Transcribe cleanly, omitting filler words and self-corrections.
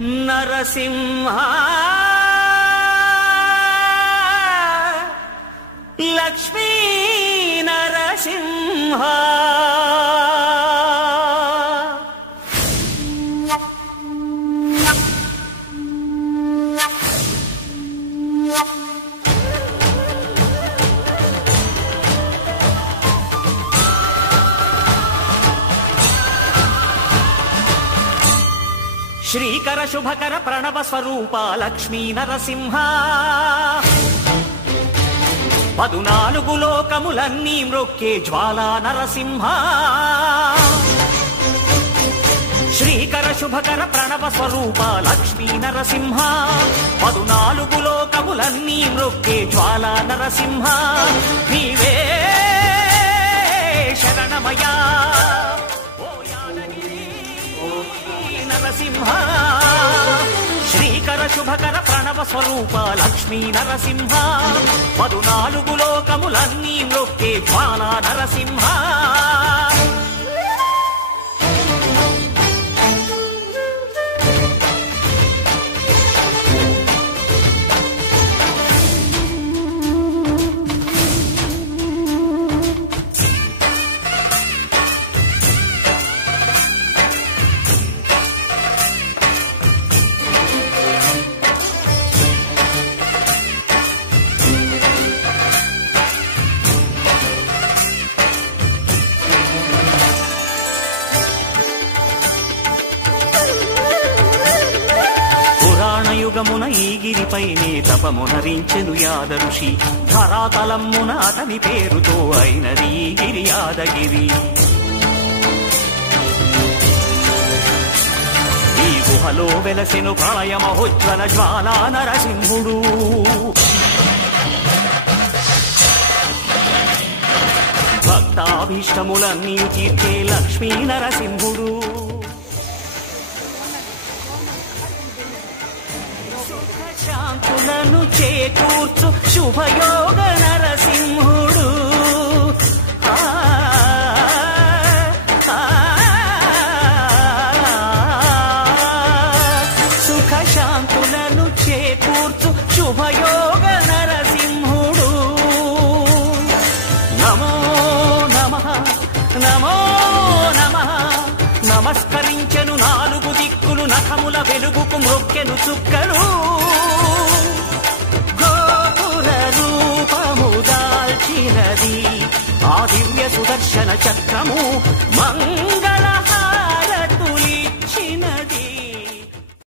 నరసింహ లక్ష్మీ నరసింహ శ్రీకర శుభకర ప్రణవ స్వరూప లక్ష్మీ నరసింహ 14 లోకములన్నీ మ్రొక్కే జ్వాలా నరసింహ శ్రీకర శుభకర ప్రణవ స్వరూప లక్ష్మీ నరసింహ 14 లోకములన్నీ మ్రొక్కే జ్వాలా నరసింహ నీవే శరణమయా నరసింహ శ్రీకర శుభకర ప్రణవ స్వరూప లక్ష్మీ నరసింహ 14 లోకములన్నీ మ్రొక్కే జ్వాలా నరసింహ యుగమున ఈ గిరిపైనే తపమునరించెను యాద ఋషి ధరాతలమ్మున అతని పేరుతో అయినది ఈ గిరి యాదగిరి ఈ గుహలో వెలసెను ప్రళయ మహోజ్వల జ్వాలా నరసింహుడు భక్తాభీష్టములన్నీ తీర్చే లక్ష్మీ నరసింహుడు శాంతులను చేకూర్చు శుభయోగ నరసింహుడు సుఖ శాంతులను చేకూర్చు శుభయోగ నరసింహుడు నమో నమః నమో నమః నమస్కరించెను 4 దిక్కులు నఖముల వెలుగుకు మ్రొక్కెను చుక్కలు గోపుర రూపము దాల్చినది ఆ దివ్య సుదర్శన చక్రము మంగళ